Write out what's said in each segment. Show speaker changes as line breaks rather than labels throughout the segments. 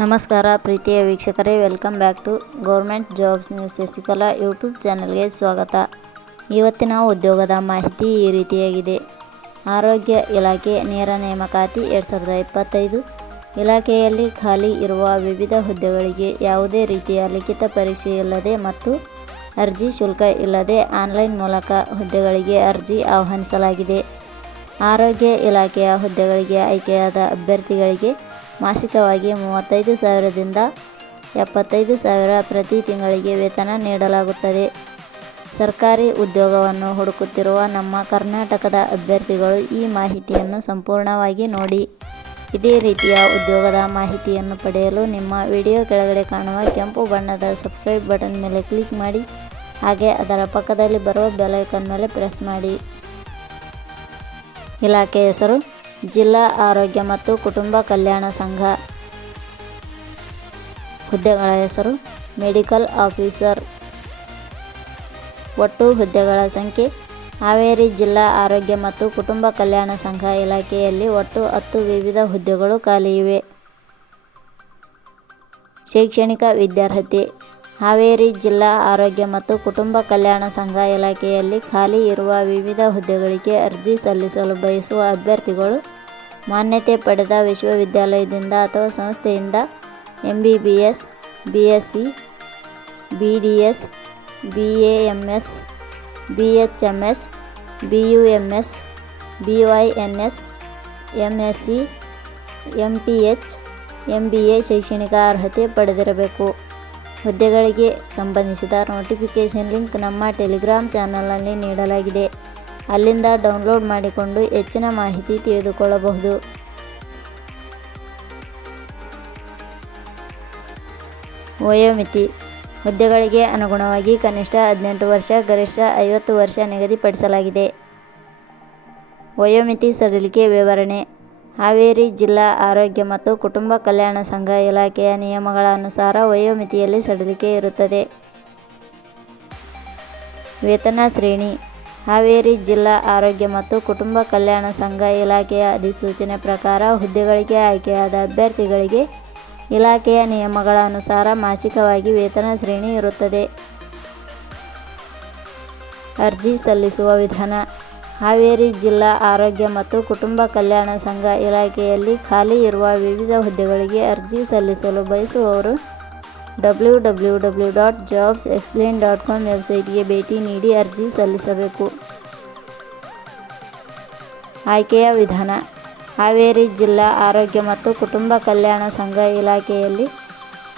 ನಮಸ್ಕಾರ ಪ್ರೀತಿಯ ವೀಕ್ಷಕರೇ welcome back to government jobs news Shashikala YouTube ಚಾನಲ್ಗೆ ಸ್ವಾಗತ. ಇವತ್ತಿನ ಉದ್ಯೋಗದ ಮಾಹಿತಿ ಈ ರೀತಿಯಾಗಿದೆ. ಆರೋಗ್ಯ ಇಲಾಖೆ ನೇರ ನೇಮಕಾತಿ ಎರಡು ಸಾವಿರದ ಇಪ್ಪತ್ತೈದು ಇಲಾಖೆಯಲ್ಲಿ ಖಾಲಿ ಇರುವ ವಿವಿಧ ಹುದ್ದೆಗಳಿಗೆ ಯಾವುದೇ ರೀತಿಯ ಲಿಖಿತ ಪರೀಕ್ಷೆ ಇಲ್ಲದೆ ಮತ್ತು ಅರ್ಜಿ ಶುಲ್ಕ ಇಲ್ಲದೆ ಆನ್ಲೈನ್ ಮೂಲಕ ಹುದ್ದೆಗಳಿಗೆ ಅರ್ಜಿ ಆಹ್ವಾನಿಸಲಾಗಿದೆ. ಆರೋಗ್ಯ ಇಲಾಖೆಯ ಹುದ್ದೆಗಳಿಗೆ ಆಯ್ಕೆಯಾದ ಅಭ್ಯರ್ಥಿಗಳಿಗೆ ಮಾಸಿಕವಾಗಿ ಮೂವತ್ತೈದು ಸಾವಿರದಿಂದ ಎಪ್ಪತ್ತೈದು ಸಾವಿರ ಪ್ರತಿ ತಿಂಗಳಿಗೆ ವೇತನ ನೀಡಲಾಗುತ್ತದೆ. ಸರ್ಕಾರಿ ಉದ್ಯೋಗವನ್ನು ಹುಡುಕುತ್ತಿರುವ ನಮ್ಮ ಕರ್ನಾಟಕದ ಅಭ್ಯರ್ಥಿಗಳು ಈ ಮಾಹಿತಿಯನ್ನು ಸಂಪೂರ್ಣವಾಗಿ ನೋಡಿ. ಇದೇ ರೀತಿಯ ಉದ್ಯೋಗದ ಮಾಹಿತಿಯನ್ನು ಪಡೆಯಲು ನಿಮ್ಮ ವಿಡಿಯೋ ಕೆಳಗಡೆ ಕಾಣುವ ಕೆಂಪು ಬಣ್ಣದ ಸಬ್ಸ್ಕ್ರೈಬ್ ಬಟನ್ ಮೇಲೆ ಕ್ಲಿಕ್ ಮಾಡಿ, ಹಾಗೆ ಅದರ ಪಕ್ಕದಲ್ಲಿ ಬರುವ ಬೆಲೈಕನ್ ಮೇಲೆ ಪ್ರೆಸ್ ಮಾಡಿ. ಇಲಾಖೆ ಹೆಸರು ಜಿಲ್ಲಾ ಆರೋಗ್ಯ ಮತ್ತು ಕುಟುಂಬ ಕಲ್ಯಾಣ ಸಂಘ. ಹುದ್ದೆಗಳ ಹೆಸರು ಮೆಡಿಕಲ್ ಆಫೀಸರ್. ಒಟ್ಟು ಹುದ್ದೆಗಳ ಸಂಖ್ಯೆ ಹಾವೇರಿ ಜಿಲ್ಲಾ ಆರೋಗ್ಯ ಮತ್ತು ಕುಟುಂಬ ಕಲ್ಯಾಣ ಸಂಘ ಇಲಾಖೆಯಲ್ಲಿ ಒಟ್ಟು ಹತ್ತು ವಿವಿಧ ಹುದ್ದೆಗಳು ಖಾಲಿ ಇವೆ. ಶೈಕ್ಷಣಿಕ ವಿದ್ಯಾರ್ಹತೆ ಹಾವೇರಿ ಜಿಲ್ಲಾ ಆರೋಗ್ಯ ಮತ್ತು ಕುಟುಂಬ ಕಲ್ಯಾಣ ಸಂಘ ಇಲಾಖೆಯಲ್ಲಿ ಖಾಲಿ ಇರುವ ವಿವಿಧ ಹುದ್ದೆಗಳಿಗೆ ಅರ್ಜಿ ಸಲ್ಲಿಸಲು ಬಯಸುವ ಅಭ್ಯರ್ಥಿಗಳು ಮಾನ್ಯತೆ ಪಡೆದ ವಿಶ್ವವಿದ್ಯಾಲಯದಿಂದ ಅಥವಾ ಸಂಸ್ಥೆಯಿಂದ M B B S B S C B D S B A M S B H M S B U M S B Y N S M S C M P H M B A ಶೈಕ್ಷಣಿಕ ಅರ್ಹತೆ ಪಡೆದಿರಬೇಕು. ಹುದ್ದೆಗಳಿಗೆ ಸಂಬಂಧಿಸಿದ notification link ನಮ್ಮ Telegram ಚಾನಲ್ನಲ್ಲಿ ನೀಡಲಾಗಿದೆ. ಅಲ್ಲಿಂದ download ಮಾಡಿಕೊಂಡು ಹೆಚ್ಚಿನ ಮಾಹಿತಿ ತಿಳಿದುಕೊಳ್ಳಬಹುದು. ವಯೋಮಿತಿ. ಹುದ್ದೆಗಳಿಗೆ ಅನುಗುಣವಾಗಿ ಕನಿಷ್ಠ ಹದಿನೆಂಟು ವರ್ಷ, ಗರಿಷ್ಠ ಐವತ್ತು ವರ್ಷ ನಿಗದಿಪಡಿಸಲಾಗಿದೆ. ವಯೋಮಿತಿ ಸಡಿಲಿಕೆ ವಿವರಣೆ. ಹಾವೇರಿ ಜಿಲ್ಲಾ ಆರೋಗ್ಯ ಮತ್ತು ಕುಟುಂಬ ಕಲ್ಯಾಣ ಸಂಘ ಇಲಾಖೆಯ ನಿಯಮಗಳ ಅನುಸಾರ ವಯೋಮಿತಿಯಲ್ಲಿ ಸಡಿಲಿಕೆ ಇರುತ್ತದೆ. ವೇತನ ಶ್ರೇಣಿ, ಹಾವೇರಿ ಜಿಲ್ಲಾ ಆರೋಗ್ಯ ಮತ್ತು ಕುಟುಂಬ ಕಲ್ಯಾಣ ಸಂಘ ಇಲಾಖೆಯ ಅಧಿಸೂಚನೆ ಪ್ರಕಾರ ಹುದ್ದೆಗಳಿಗೆ ಆಯ್ಕೆಯಾದ ಅಭ್ಯರ್ಥಿಗಳಿಗೆ ಇಲಾಖೆಯ ನಿಯಮಗಳ ಅನುಸಾರ ಮಾಸಿಕವಾಗಿ ವೇತನ ಶ್ರೇಣಿ ಇರುತ್ತದೆ. ಅರ್ಜಿ ಸಲ್ಲಿಸುವ ವಿಧಾನ ಹಾವೇರಿ ಜಿಲ್ಲಾ ಆರೋಗ್ಯ ಮತ್ತು ಕುಟುಂಬ ಕಲ್ಯಾಣ ಸಂಘ ಇಲಾಖೆಯಲ್ಲಿ ಖಾಲಿ ಇರುವ ವಿವಿಧ ಹುದ್ದೆಗಳಿಗೆ ಅರ್ಜಿ ಸಲ್ಲಿಸಲು ಬಯಸುವವರು W W W dot jobs explain dot com ವೆಬ್ಸೈಟ್ಗೆ ಭೇಟಿ ನೀಡಿ ಅರ್ಜಿ ಸಲ್ಲಿಸಬೇಕು. ಆಯ್ಕೆಯ ವಿಧಾನ, ಹಾವೇರಿ ಜಿಲ್ಲಾ ಆರೋಗ್ಯ ಮತ್ತು ಕುಟುಂಬ ಕಲ್ಯಾಣ ಸಂಘ ಇಲಾಖೆಯಲ್ಲಿ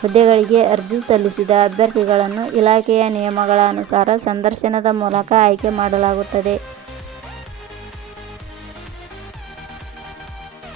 ಹುದ್ದೆಗಳಿಗೆ ಅರ್ಜಿ ಸಲ್ಲಿಸಿದ ಅಭ್ಯರ್ಥಿಗಳನ್ನು ಇಲಾಖೆಯ ನಿಯಮಗಳ ಅನುಸಾರ ಸಂದರ್ಶನದ ಮೂಲಕ ಆಯ್ಕೆ ಮಾಡಲಾಗುತ್ತದೆ.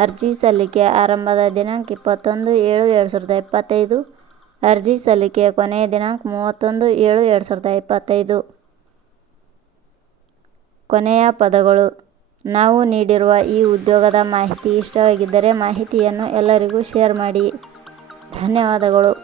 ಅರ್ಜಿ ಸಲ್ಲಿಕೆ ಆರಂಭದ ದಿನಾಂಕ ಇಪ್ಪತ್ತೊಂದು ಏಳು ಎರಡು ಸಾವಿರದ ಇಪ್ಪತ್ತೈದು. ಅರ್ಜಿ ಸಲ್ಲಿಕೆಯ ಕೊನೆಯ ದಿನಾಂಕ ಮೂವತ್ತೊಂದು ಏಳು ಎರಡು ಸಾವಿರದ ಇಪ್ಪತ್ತೈದು. ಕೊನೆಯ ಪದಗಳು. ನಾವು ನೀಡಿರುವ ಈ ಉದ್ಯೋಗದ ಮಾಹಿತಿ ಇಷ್ಟವಾಗಿದ್ದರೆ ಮಾಹಿತಿಯನ್ನು ಎಲ್ಲರಿಗೂ ಶೇರ್ ಮಾಡಿ. ಧನ್ಯವಾದಗಳು.